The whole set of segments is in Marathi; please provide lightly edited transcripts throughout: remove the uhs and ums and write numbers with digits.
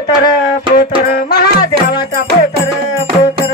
पोतर महादेवाचा पोतर पोतर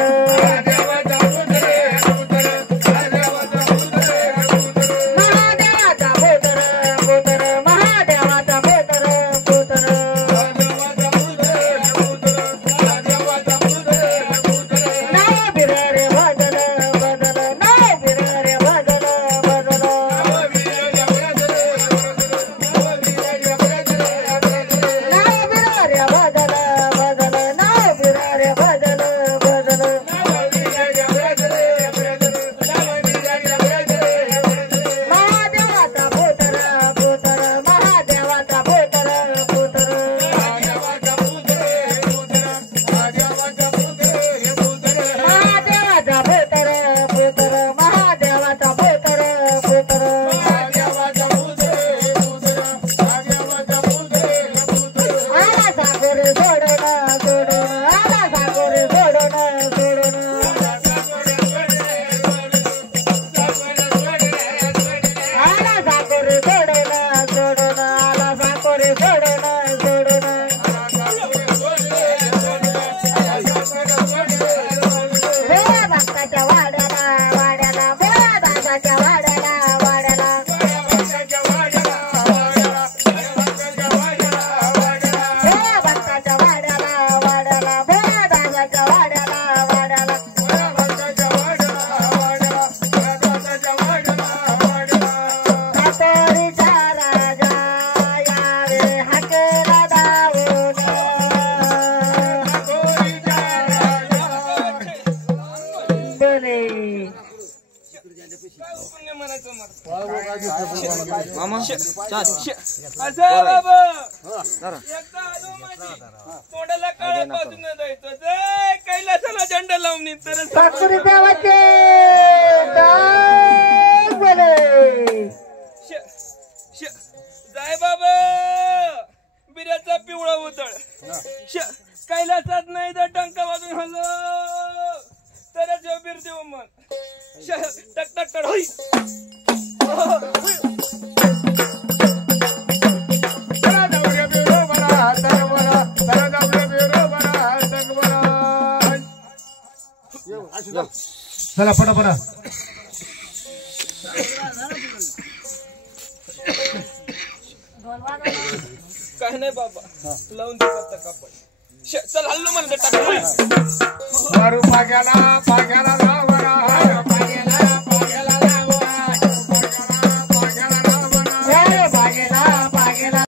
तोंडाला काळा पासून जायचं कैलासाला झेंडा लावून साकुरी देवाचे जाय बाबा बिऱ्याचा पिवळा उतळ कैलासात नाही तर टंका वाजून हल्लो तरच बीर देऊ मग टक टक टक होई चला पटापटा काय नाही बाबा लावून दे कापड चल हल्लो म्हणते टाक पाग्याला पाग्याला